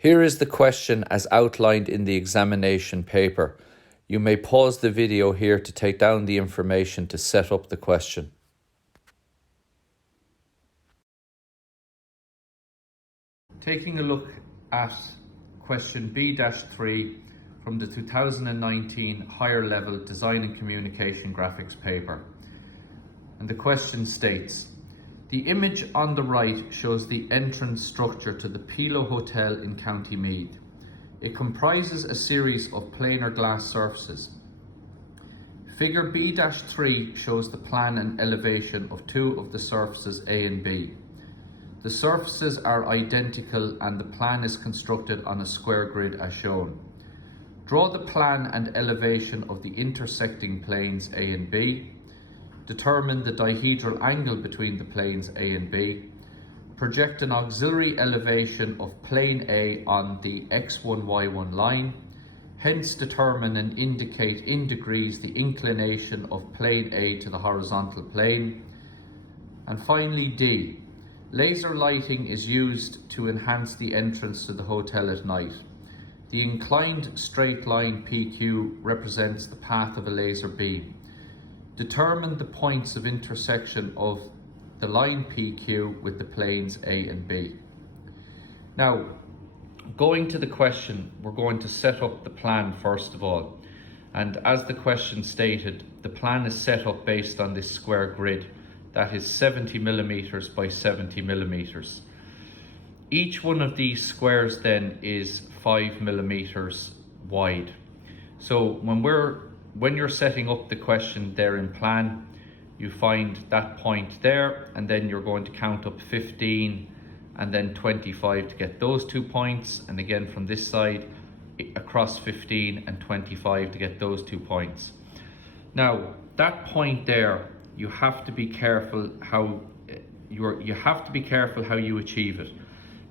Here is the question as outlined in the examination paper. You may pause the video here to take down the information to set up the question. Taking a look at question B-3 from the 2019 Higher Level Design and Communication Graphics paper. And the question states, the image on the right shows the entrance structure to the Pilo Hotel in County Meath. It comprises a series of planar glass surfaces. Figure B-3 shows the plan and elevation of two of the surfaces A and B. The surfaces are identical and the plan is constructed on a square grid as shown. Draw the plan and elevation of the intersecting planes A and B. Determine the dihedral angle between the planes A and B. Project an auxiliary elevation of plane A on the x1, y1 line. Hence determine and indicate in degrees the inclination of plane A to the horizontal plane. And finally D. Laser lighting is used to enhance the entrance to the hotel at night. The inclined straight line PQ represents the path of a laser beam. Determine the points of intersection of the line PQ with the planes A and B. Now, going to the question, we're going to set up the plan first of all. And as the question stated, the plan is set up based on this square grid that is 70 millimeters by 70 millimeters. Each one of these squares then is 5 millimeters wide. So when you're setting up the question there in plan, you find that point there and then you're going to count up 15 and then 25 to get those 2 points, and again from this side across 15 and 25 to get those 2 points. Now that point there, you have to be careful how you achieve it,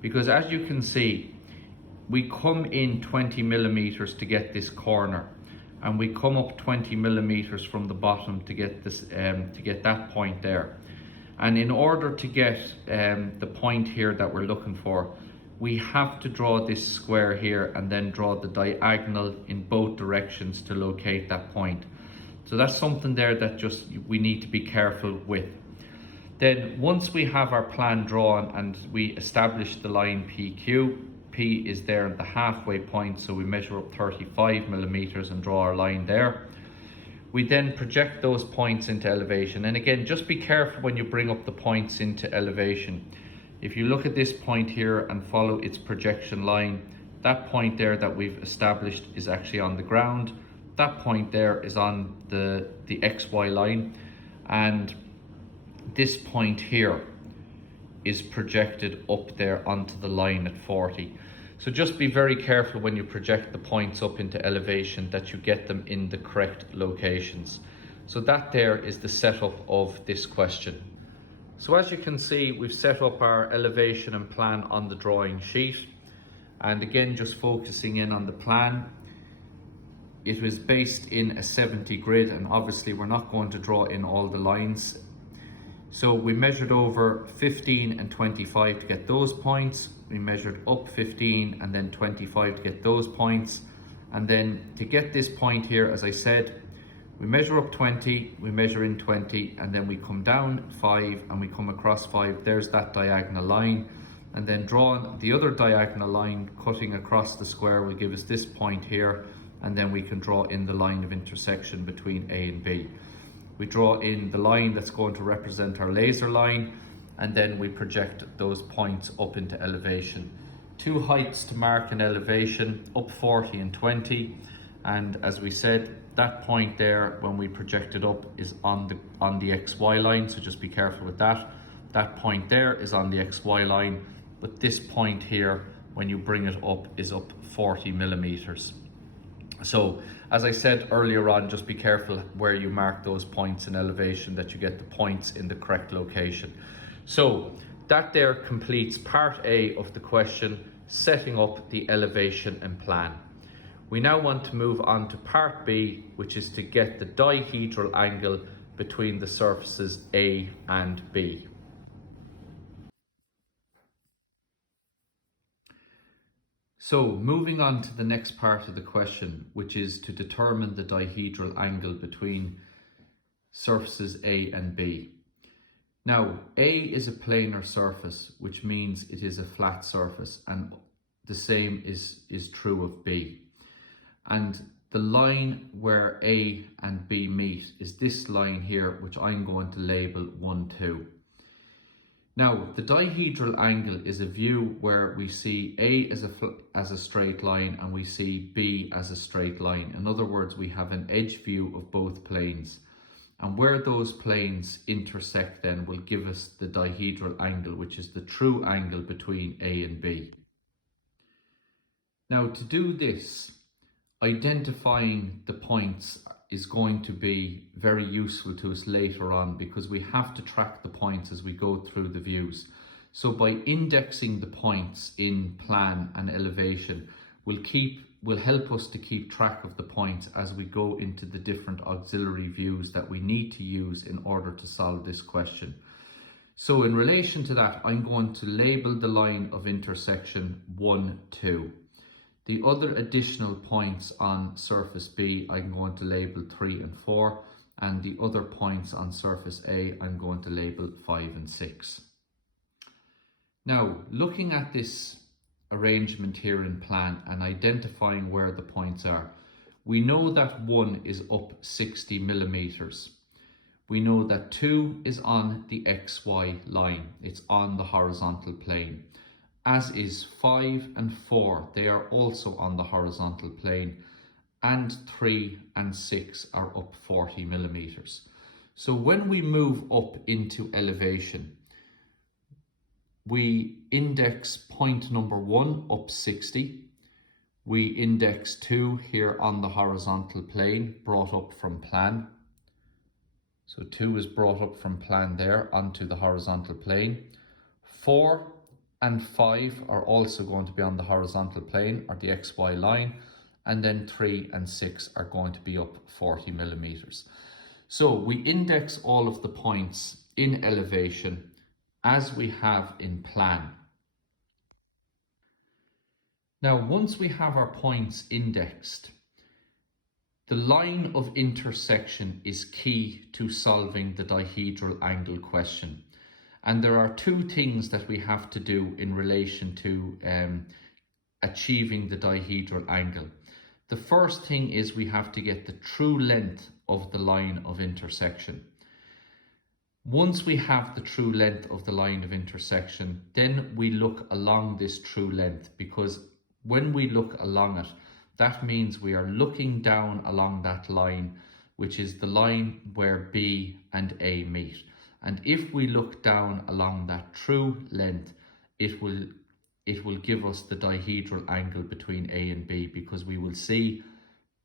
because as you can see, we come in 20 millimeters to get this corner, and we come up 20 millimeters from the bottom to get this to get that point there. And in order to get the point here that we're looking for, we have to draw this square here and then draw the diagonal in both directions to locate that point. So that's something there that just we need to be careful with. Then once we have our plan drawn and we establish the line PQ, P is there at the halfway point, so we measure up 35 millimeters and draw our line there. We then project those points into elevation, and again just be careful when you bring up the points into elevation. If you look at this point here and follow its projection line, that point there that we've established is actually on the ground. That point there is on the XY line, and this point here is projected up there onto the line at 40. So just be very careful when you project the points up into elevation that you get them in the correct locations. So that there is the setup of this question. So as you can see, we've set up our elevation and plan on the drawing sheet. And again, just focusing in on the plan, it was based in a 70 grid, and obviously we're not going to draw in all the lines. So we measured over 15 and 25 to get those points. We measured up 15 and then 25 to get those points. And then to get this point here, as I said, we measure up 20, we measure in 20, and then we come down 5 and we come across 5. There's that diagonal line. And then drawing the other diagonal line, cutting across the square, will give us this point here. And then we can draw in the line of intersection between A and B. We draw in the line that's going to represent our laser line, and then we project those points up into elevation. 2 heights to mark an elevation, up 40 and 20. And as we said, that point there, when we project it up, is on the XY line, so just be careful with that. That point there is on the XY line, but this point here, when you bring it up, is up 40 millimeters. So as I said earlier on, just be careful where you mark those points in elevation, that you get the points in the correct location. So that there completes part A of the question, setting up the elevation and plan. We now want to move on to part B, which is to get the dihedral angle between the surfaces A and B. So moving on to the next part of the question, which is to determine the dihedral angle between surfaces A and B. Now, A is a planar surface, which means it is a flat surface, and the same is true of B. And the line where A and B meet is this line here, which I'm going to label 1, 2. Now, the dihedral angle is a view where we see A as a straight line and we see B as a straight line. In other words, we have an edge view of both planes. And where those planes intersect then will give us the dihedral angle, which is the true angle between A and B. Now, to do this, identifying the points is going to be very useful to us later on, because we have to track the points as we go through the views. So by indexing the points in plan and elevation will help us to keep track of the points as we go into the different auxiliary views that we need to use in order to solve this question. So in relation to that, I'm going to label the line of intersection 1, 2. The other additional points on surface B, I'm going to label 3 and 4, and the other points on surface A, I'm going to label 5 and 6. Now, looking at this arrangement here in plan and identifying where the points are, we know that 1 is up 60 millimeters. We know that 2 is on the XY line, it's on the horizontal plane. As is 5 and 4, they are also on the horizontal plane, and 3 and 6 are up 40 millimeters. So when we move up into elevation, we index point number 1 up 60, we index 2 here on the horizontal plane, brought up from plan. So 2 is brought up from plan there onto the horizontal plane. 4 and 5 are also going to be on the horizontal plane, or the XY line, and then 3 and 6 are going to be up 40 millimeters. So we index all of the points in elevation as we have in plan. Now, once we have our points indexed, the line of intersection is key to solving the dihedral angle question. And there are two things that we have to do in relation to achieving the dihedral angle. The first thing is we have to get the true length of the line of intersection. Once we have the true length of the line of intersection, then we look along this true length, because when we look along it, that means we are looking down along that line, which is the line where B and A meet. And if we look down along that true length, it will give us the dihedral angle between A and B, because we will see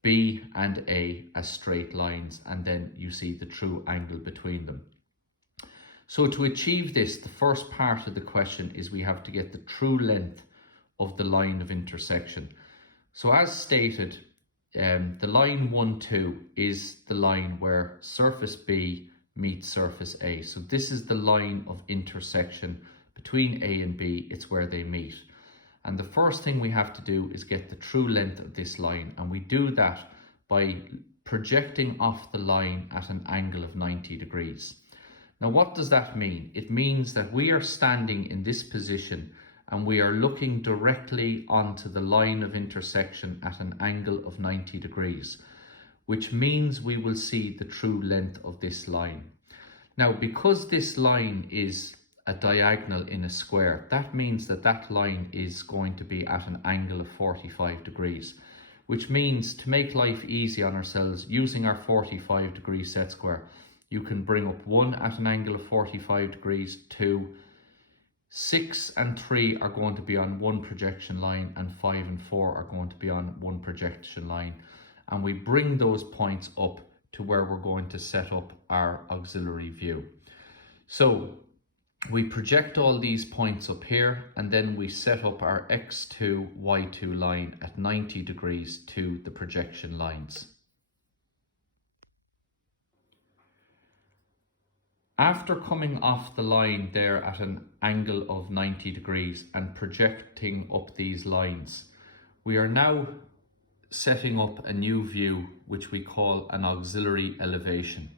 B and A as straight lines, and then you see the true angle between them. So to achieve this, the first part of the question is we have to get the true length of the line of intersection. So as stated, the line 1, 2 is the line where surface B meets surface A. So this is the line of intersection between A and B. It's where they meet. And the first thing we have to do is get the true length of this line. And we do that by projecting off the line at an angle of 90 degrees. Now, what does that mean? It means that we are standing in this position and we are looking directly onto the line of intersection at an angle of 90 degrees, which means we will see the true length of this line. Now, because this line is a diagonal in a square, that means that that line is going to be at an angle of 45 degrees, which means, to make life easy on ourselves, using our 45 degree set square, you can bring up 1 at an angle of 45 degrees, 2, 6 and 3 are going to be on one projection line, and 5 and 4 are going to be on one projection line. And we bring those points up to where we're going to set up our auxiliary view. So we project all these points up here, and then we set up our X2, Y2 line at 90 degrees to the projection lines. After coming off the line there at an angle of 90 degrees and projecting up these lines, We are now setting up a new view which we call an auxiliary elevation.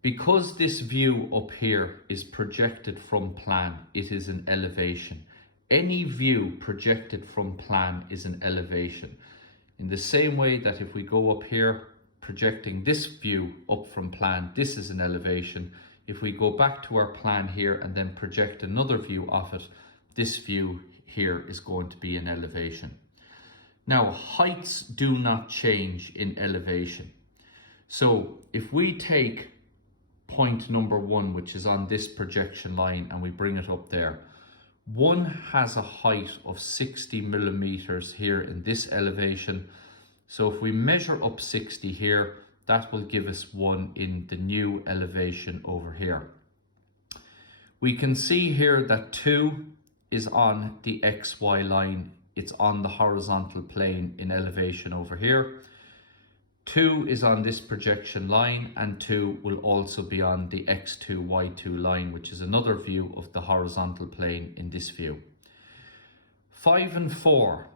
Because this view up here is projected from plan, it is an elevation. Any view projected from plan is an elevation. In the same way that if we go up here, projecting this view up from plan, this is an elevation. If we go back to our plan here and then project another view of it, this view here is going to be an elevation. Now, heights do not change in elevation. So if we take point number 1, which is on this projection line, and we bring it up there, 1 has a height of 60 millimeters here in this elevation. So if we measure up 60 here, that will give us 1 in the new elevation over here. We can see here that 2 is on the XY line. It's on the horizontal plane in elevation over here. 2 is on this projection line, and 2 will also be on the X2, Y2 line, which is another view of the horizontal plane in this view. 5 and 4,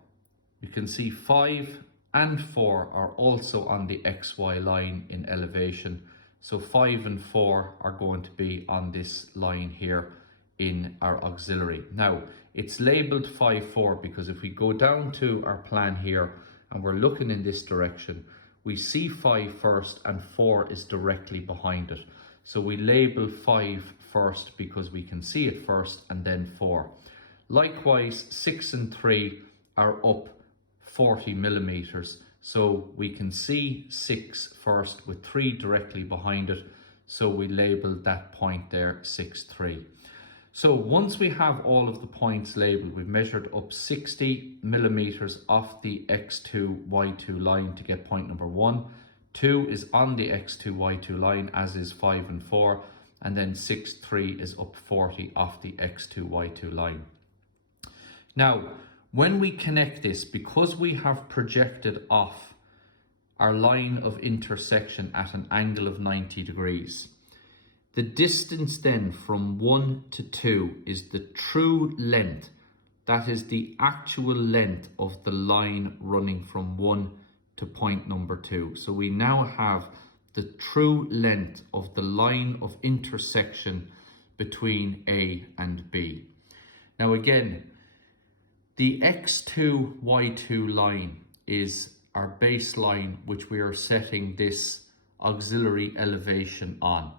you can see 5 and 4 are also on the XY line in elevation. So 5 and 4 are going to be on this line here in our auxiliary. Now, it's labeled 5, 4 because if we go down to our plan here and we're looking in this direction, we see 5 first and 4 is directly behind it. So we label 5 first because we can see it first, and then 4. Likewise, 6 and 3 are up 40 millimeters. So we can see 6 first with 3 directly behind it. So we label that point there 6, 3. So once we have all of the points labeled, we've measured up 60 millimeters off the X2, Y2 line to get point number 1. 2 is on the X2, Y2 line, as is 5 and 4. And then 6, 3 is up 40 off the X2, Y2 line. Now, when we connect this, because we have projected off our line of intersection at an angle of 90 degrees, the distance then from 1 to 2 is the true length. That is the actual length of the line running from 1 to point number 2. So we now have the true length of the line of intersection between A and B. Now again, the X2, Y2 line is our baseline which we are setting this auxiliary elevation on.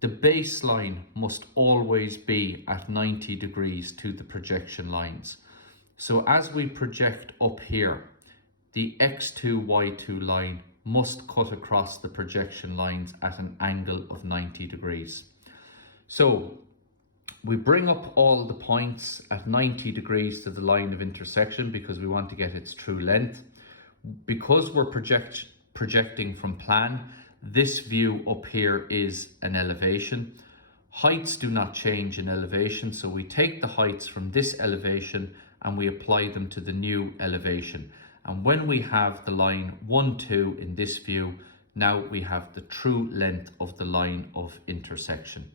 The baseline must always be at 90 degrees to the projection lines. So as we project up here, the X2, Y2 line must cut across the projection lines at an angle of 90 degrees. So we bring up all the points at 90 degrees to the line of intersection because we want to get its true length. Because we're projecting from plan, this view up here is an elevation. Heights do not change in elevation, so we take the heights from this elevation and we apply them to the new elevation. And when we have the line 1, 2 in this view, now we have the true length of the line of intersection.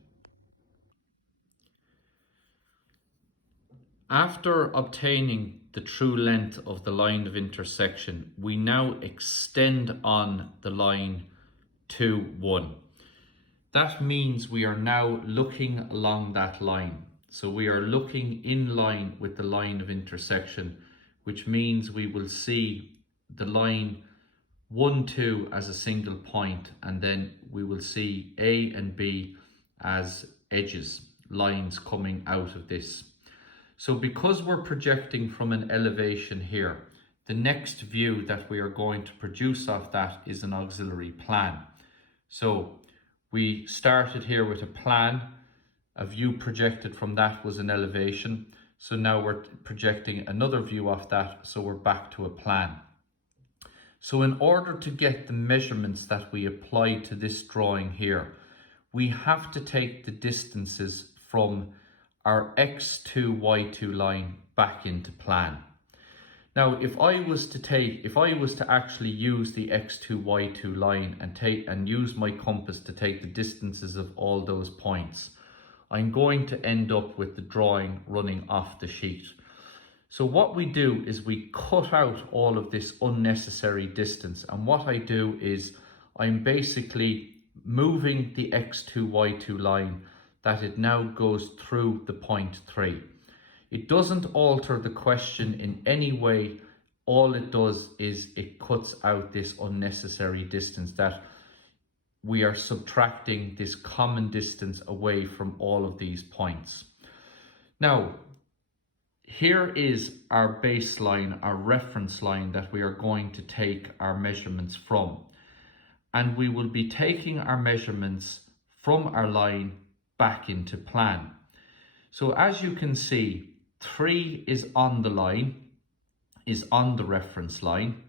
After obtaining the true length of the line of intersection, we now extend on the line to 1. That means we are now looking along that line. So we are looking in line with the line of intersection, which means we will see the line 1, 2 as a single point, and then we will see A and B as edges, lines coming out of this. So because we're projecting from an elevation here, the next view that we are going to produce off that is an auxiliary plan. So we started here with a plan, a view projected from that was an elevation. So now we're projecting another view off that, so we're back to a plan. So in order to get the measurements that we apply to this drawing here, we have to take the distances from our X2, Y2 line back into plan. Now, if I was to actually use the X2, Y2 line and use my compass to take the distances of all those points, I'm going to end up with the drawing running off the sheet. So what we do is we cut out all of this unnecessary distance, and what I do is I'm basically moving the x2, y2 line that it now goes through the point 3. It doesn't alter the question in any way. All it does is it cuts out this unnecessary distance, that we are subtracting this common distance away from all of these points. Now, here is our baseline, our reference line that we are going to take our measurements from. And we will be taking our measurements from our line back into plan. So as you can see, 3 is on the line, is on the reference line.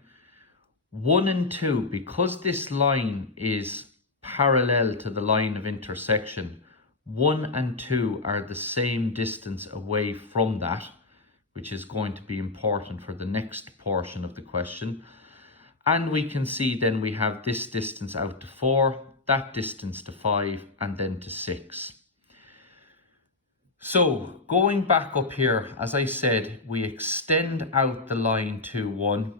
1 and 2, because this line is parallel to the line of intersection, 1 and 2 are the same distance away from that, which is going to be important for the next portion of the question. And we can see then we have this distance out to 4, that distance to 5, and then to 6. So going back up here, as I said, we extend out the line to 1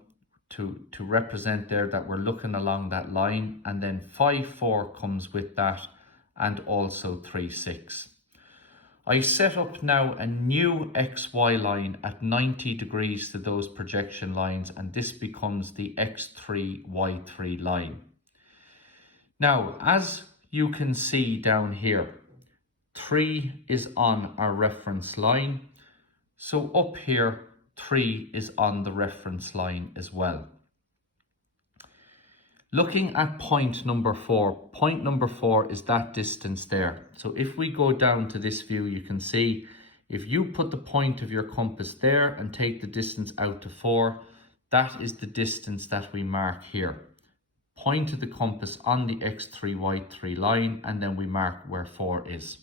to represent there that we're looking along that line, and then 5, 4 comes with that, and also 3, 6. I set up now a new XY line at 90 degrees to those projection lines, and this becomes the X3, Y3 line. Now, as you can see down here, 3 is on our reference line. So up here, 3 is on the reference line as well. Looking at point number 4 is that distance there. So if we go down to this view, you can see if you put the point of your compass there and take the distance out to 4, that is the distance that we mark here. Point of the compass on the X3, Y3 line, and then we mark where 4 is.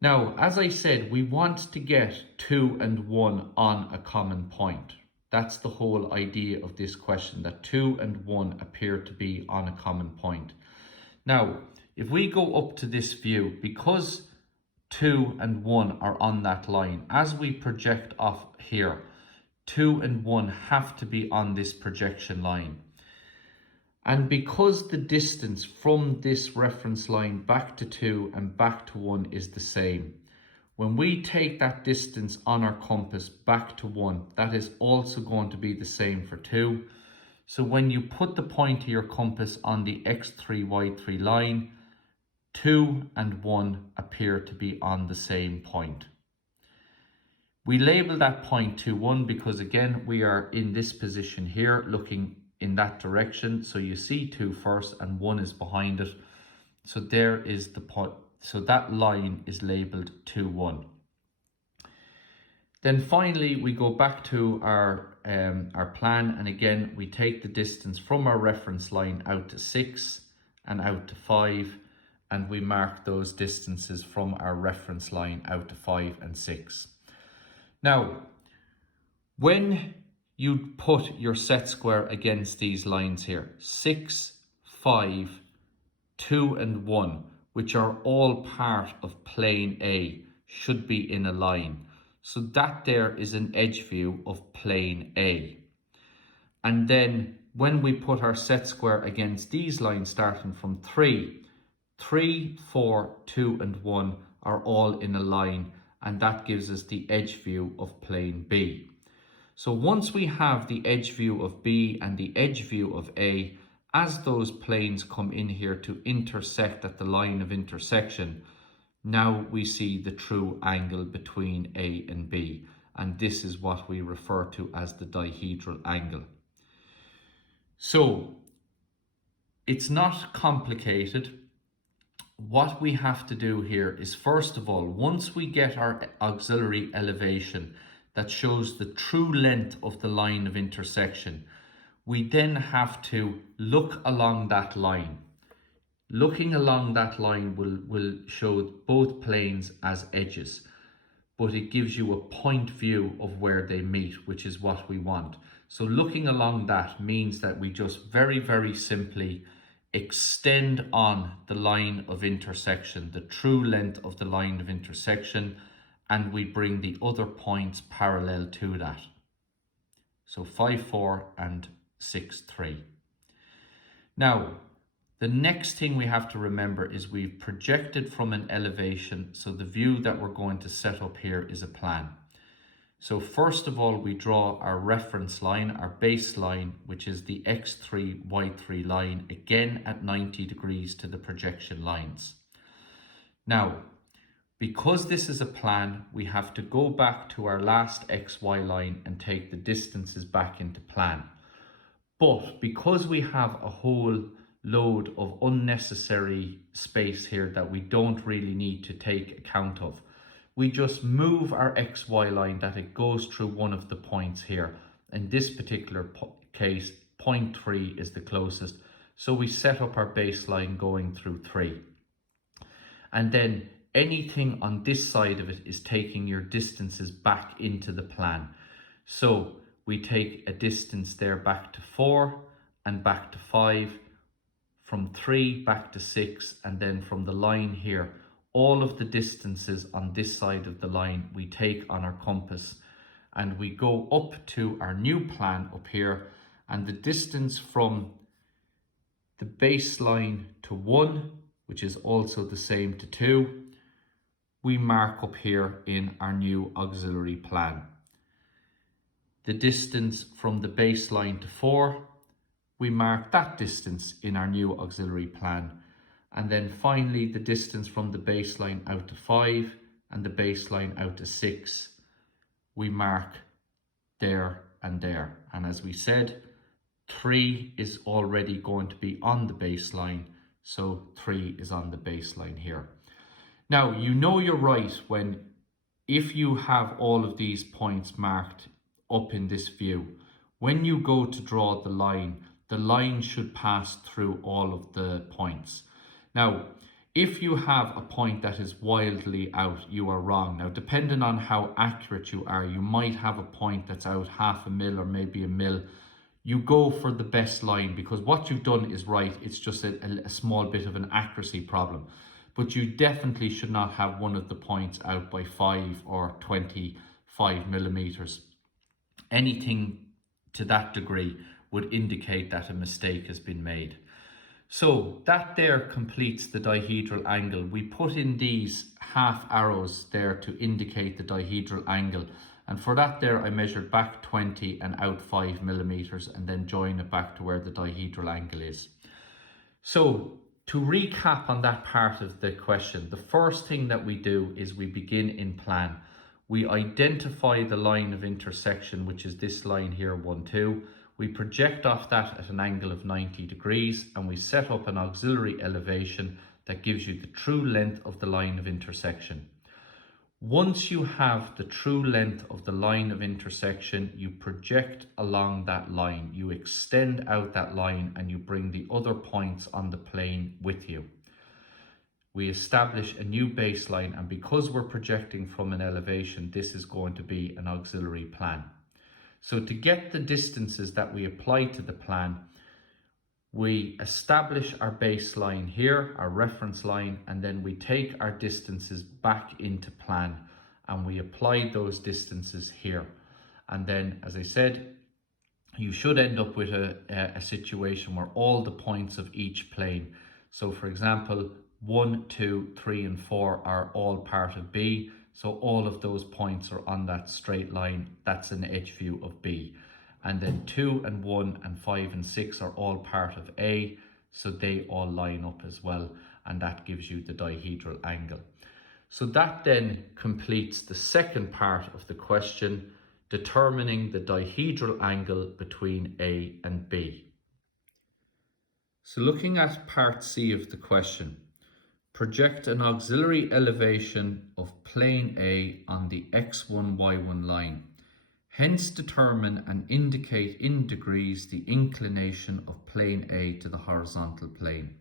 Now, as I said, we want to get 2 and 1 on a common point. That's the whole idea of this question, that 2 and 1 appear to be on a common point. Now, if we go up to this view, because 2 and 1 are on that line, as we project off here, 2 and 1 have to be on this projection line. And because the distance from this reference line back to 2 and back to 1 is the same, when we take that distance on our compass back to 1, that is also going to be the same for 2. So when you put the point of your compass on the X3, Y3 line, 2 and 1 appear to be on the same point. We label that point 2, 1 because again, we are in this position here looking in that direction. So you see 2 first and 1 is behind it. So there is the point. So that line is labeled 2, 1. Then finally, we go back to our plan, and again, we take the distance from our reference line out to 6 and out to 5, and we mark those distances from our reference line out to 5 and 6. Now, when you put your set square against these lines here, 6, 5, 2 and 1, which are all part of plane A, should be in a line. So that there is an edge view of plane A. And then when we put our set square against these lines starting from 3, 4, 2 and 1 are all in a line, and that gives us the edge view of plane B. So once we have the edge view of B and the edge view of A, as those planes come in here to intersect at the line of intersection, now we see the true angle between A and B, and this is what we refer to as the dihedral angle. So it's not complicated. What we have to do here is, first of all, once we get our auxiliary elevation that shows the true length of the line of intersection, we then have to look along that line. Looking along that line will show both planes as edges, but it gives you a point view of where they meet, which is what we want. So looking along that means that we just very, very simply extend on the line of intersection, the true length of the line of intersection, and we bring the other points parallel to that. So 5, 4 and 6, 3. Now, the next thing we have to remember is we've projected from an elevation, so the view that we're going to set up here is a plan. So first of all, we draw our reference line, our baseline, which is the X3, Y3 line, again at 90 degrees to the projection lines. Now, because this is a plan, we have to go back to our last XY line and take the distances back into plan. But because we have a whole load of unnecessary space here that we don't really need to take account of, we just move our XY line that it goes through one of the points here. In this particular case, point 3 is the closest. So we set up our baseline going through 3. And then anything on this side of it is taking your distances back into the plan. So we take a distance there back to 4 and back to 5, from 3 back to 6, and then from the line here, all of the distances on this side of the line we take on our compass, and we go up to our new plan up here, and the distance from the baseline to 1, which is also the same to 2, we mark up here in our new auxiliary plan. The distance from the baseline to 4, we mark that distance in our new auxiliary plan. And then finally the distance from the baseline out to 5 and the baseline out to 6, we mark there and there. And as we said, 3 is already going to be on the baseline, so 3 is on the baseline here. Now, you know you're right when, if you have all of these points marked up in this view, when you go to draw the line should pass through all of the points. Now, if you have a point that is wildly out, you are wrong. Now, depending on how accurate you are, you might have a point that's out half a mil or maybe a mil. You go for the best line because what you've done is right. It's just a small bit of an accuracy problem. But you definitely should not have one of the points out by 5 or 25 millimeters. Anything to that degree would indicate that a mistake has been made. So that there completes the dihedral angle. We put in these half arrows there to indicate the dihedral angle. And for that there, I measured back 20 and out 5 millimeters and then join it back to where the dihedral angle is. So to recap on that part of the question, the first thing that we do is we begin in plan. We identify the line of intersection, which is this line here, 1, 2. We project off that at an angle of 90 degrees and we set up an auxiliary elevation that gives you the true length of the line of intersection. Once you have the true length of the line of intersection, you project along that line. You extend out that line and you bring the other points on the plane with you. We establish a new baseline, and because we're projecting from an elevation, this is going to be an auxiliary plan. So to get the distances that we apply to the plan, we establish our baseline here, our reference line, and then we take our distances back into plan and we apply those distances here. And then, as I said, you should end up with a situation where all the points of each plane, so for example, 1, 2, 3 and 4 are all part of B. So all of those points are on that straight line. That's an edge view of B. And then 2 and 1 and 5 and 6 are all part of A. So they all line up as well. And that gives you the dihedral angle. So that then completes the second part of the question, determining the dihedral angle between A and B. So looking at part C of the question, project an auxiliary elevation of plane A on the x1, y1 line. Hence determine and indicate in degrees the inclination of plane A to the horizontal plane.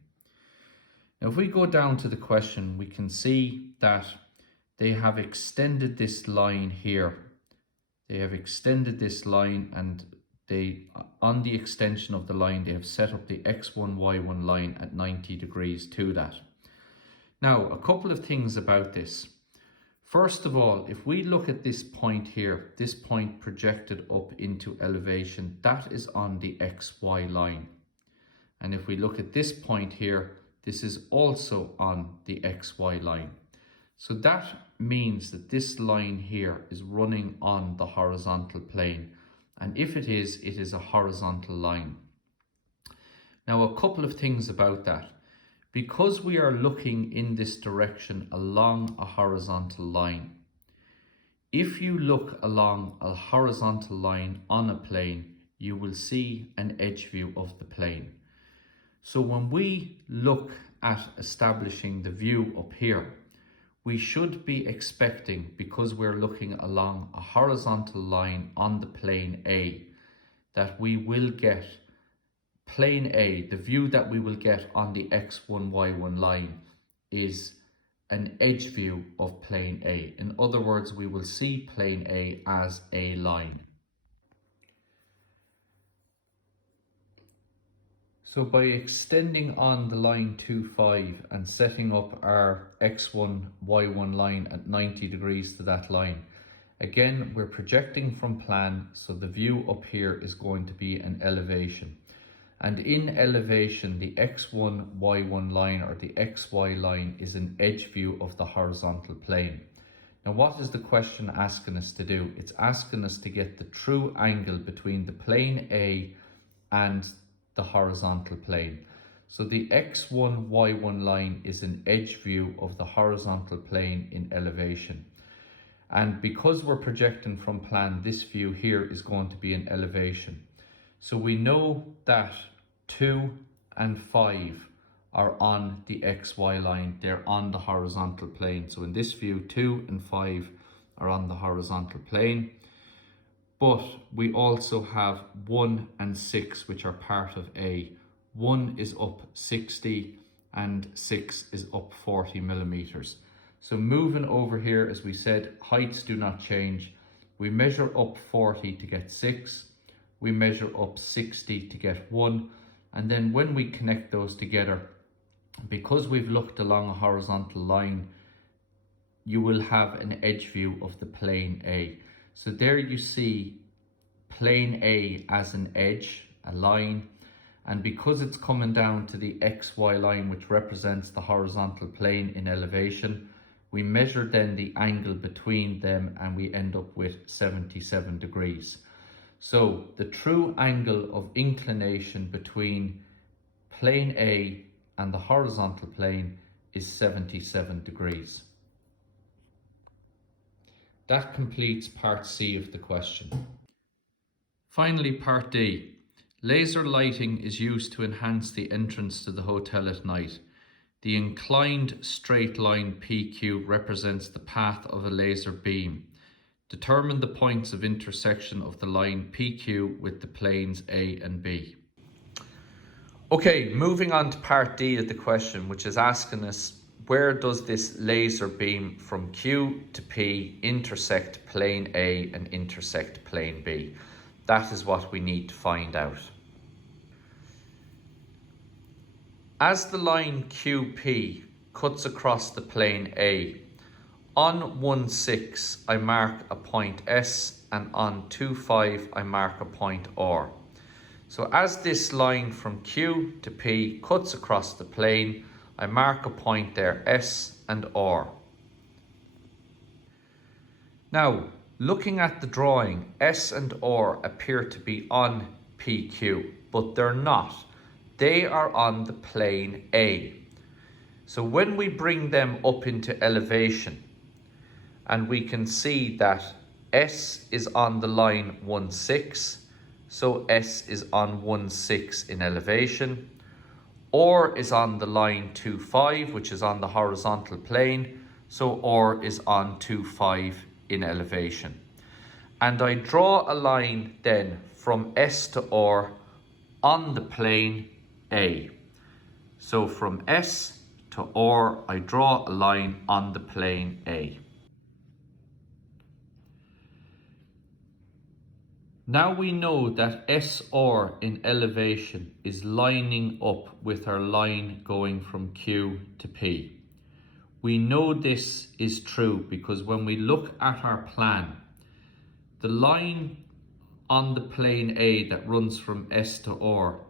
Now if we go down to the question, we can see that they have extended this line here. They have extended this line, and on the extension of the line, they have set up the x1, y1 line at 90 degrees to that. Now, a couple of things about this. First of all, if we look at this point here, this point projected up into elevation, that is on the XY line. And if we look at this point here, this is also on the XY line. So that means that this line here is running on the horizontal plane. And if it is a horizontal line. Now, a couple of things about that. Because we are looking in this direction along a horizontal line, if you look along a horizontal line on a plane, you will see an edge view of the plane. So when we look at establishing the view up here, we should be expecting, because we're looking along a horizontal line on the plane A, that we will get plane A, the view that we will get on the X1, Y1 line is an edge view of plane A. In other words, we will see plane A as a line. So by extending on the line 2,5 and setting up our X1, Y1 line at 90 degrees to that line, again, we're projecting from plan, so the view up here is going to be an elevation. And in elevation, the X1, Y1 line or the XY line is an edge view of the horizontal plane. Now, what is the question asking us to do? It's asking us to get the true angle between the plane A and the horizontal plane. So the X1, Y1 line is an edge view of the horizontal plane in elevation. And because we're projecting from plan, this view here is going to be an elevation. So we know that 2 and 5 are on the XY line. They're on the horizontal plane. So in this view, 2 and 5 are on the horizontal plane. But we also have 1 and 6, which are part of A. 1 is up 60 and 6 is up 40 millimeters. So moving over here, as we said, heights do not change. We measure up 40 to get 6. We measure up 60 to get 1. And then when we connect those together, because we've looked along a horizontal line, you will have an edge view of the plane A. So there you see plane A as an edge, a line. And because it's coming down to the XY line, which represents the horizontal plane in elevation, we measure then the angle between them and we end up with 77 degrees. So the true angle of inclination between plane A and the horizontal plane is 77 degrees. That completes part C of the question. Finally, part D. Laser lighting is used to enhance the entrance to the hotel at night. The inclined straight line PQ represents the path of a laser beam. Determine the points of intersection of the line PQ with the planes A and B. Okay, moving on to part D of the question, which is asking us, where does this laser beam from Q to P intersect plane A and intersect plane B? That is what we need to find out. As the line QP cuts across the plane A, on 1,6 I mark a point S and on 2,5 I mark a point R. So as this line from Q to P cuts across the plane, I mark a point there, S and R. Now, looking at the drawing, S and R appear to be on PQ, but they're not. They are on the plane A. So when we bring them up into elevation, and we can see that S is on the line 1,6, so S is on 1,6 in elevation. R is on the line 2,5, which is on the horizontal plane, so R is on 2,5 in elevation. And I draw a line then from S to R on the plane A. So from S to R, I draw a line on the plane A. Now we know that SR in elevation is lining up with our line going from Q to P. we know this is true because when we look at our plan, the line on the plane A that runs from S to R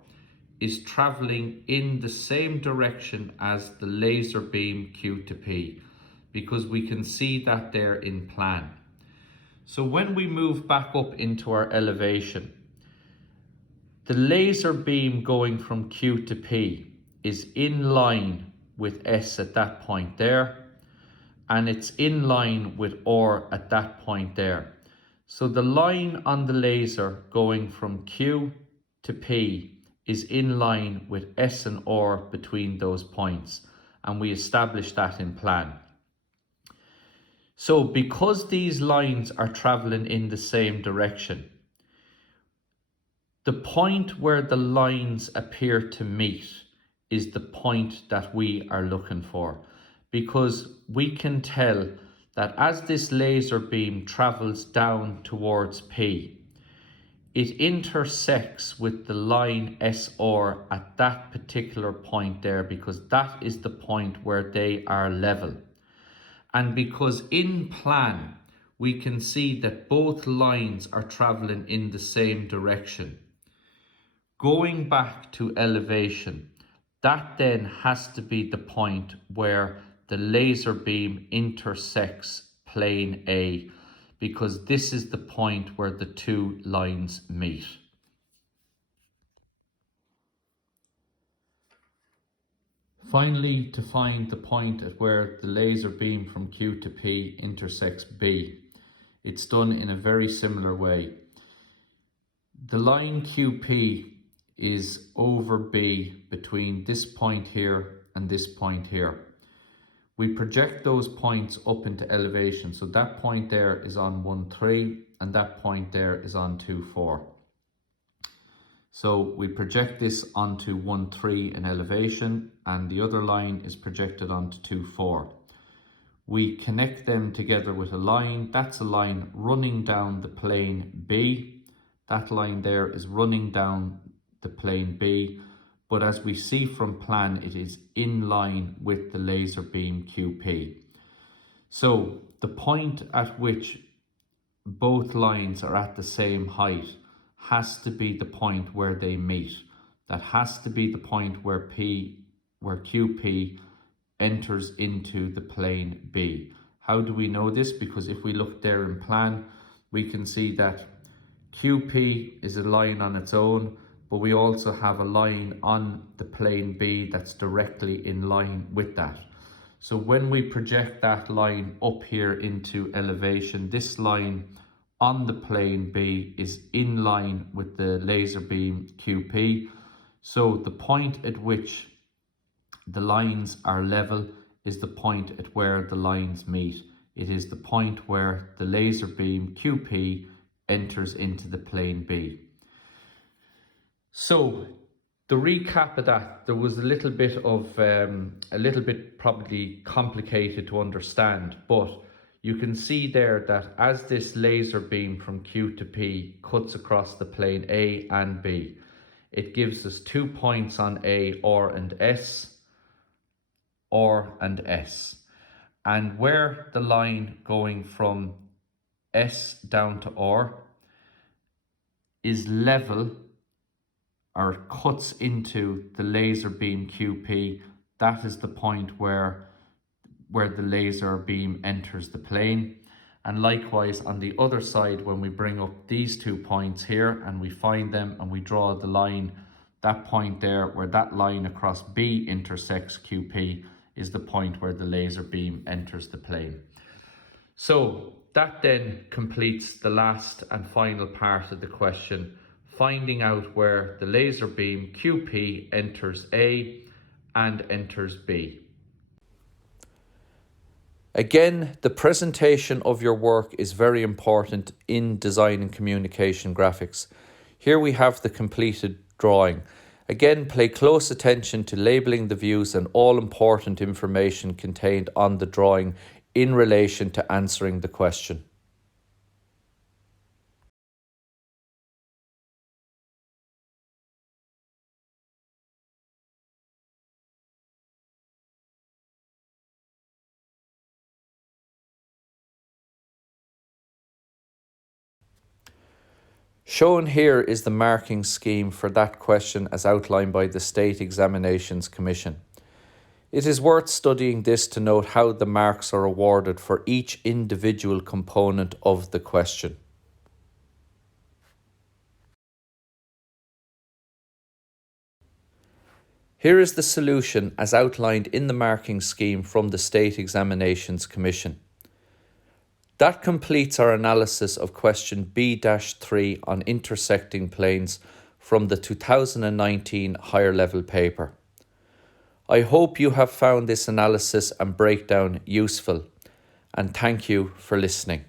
is traveling in the same direction as the laser beam Q to P, because we can see that there in plan. So when we move back up into our elevation, the laser beam going from Q to P is in line with S at that point there, and it's in line with R at that point there. So the line on the laser going from Q to P is in line with S and R between those points, and we established that in plan. So because these lines are traveling in the same direction, the point where the lines appear to meet is the point that we are looking for, because we can tell that as this laser beam travels down towards P, it intersects with the line SR at that particular point there, because that is the point where they are level. And because in plan, we can see that both lines are traveling in the same direction. Going back to elevation, that then has to be the point where the laser beam intersects plane A, because this is the point where the two lines meet. Finally, to find the point at where the laser beam from Q to P intersects B, it's done in a very similar way. The line QP is over B between this point here and this point here. We project those points up into elevation, so that point there is on 1,3 and that point there is on 2,4. So we project this onto 1,3 in elevation, and the other line is projected onto 2,4. We connect them together with a line. That's a line running down the plane B. That line there is running down the plane B, but as we see from plan, it is in line with the laser beam QP. So the point at which both lines are at the same height has to be the point where they meet. That has to be the point where QP enters into the plane B. How do we know this? Because if we look there in plan, we can see that QP is a line on its own, but we also have a line on the plane B that's directly in line with that. So when we project that line up here into elevation, this line on the plane B is in line with the laser beam QP. So the point at which the lines are level is the point at where the lines meet. It is the point where the laser beam QP enters into the plane B. So the recap of that, there was a little bit probably complicated to understand, but you can see there that as this laser beam from Q to P cuts across the plane A and B, it gives us 2 points on A, R and S, R and S. And where the line going from S down to R is level, or cuts into the laser beam QP, that is the point where the laser beam enters the plane. And likewise on the other side, when we bring up these 2 points here and we find them and we draw the line, that point there where that line across B intersects QP is the point where the laser beam enters the plane. So that then completes the last and final part of the question, finding out where the laser beam QP enters A and enters B. Again, the presentation of your work is very important in design and communication graphics. Here we have the completed drawing. Again, pay close attention to labelling the views and all important information contained on the drawing in relation to answering the question. Shown here is the marking scheme for that question as outlined by the State Examinations Commission. It is worth studying this to note how the marks are awarded for each individual component of the question. Here is the solution as outlined in the marking scheme from the State Examinations Commission. That completes our analysis of question B-3 on intersecting planes from the 2019 higher level paper. I hope you have found this analysis and breakdown useful, and thank you for listening.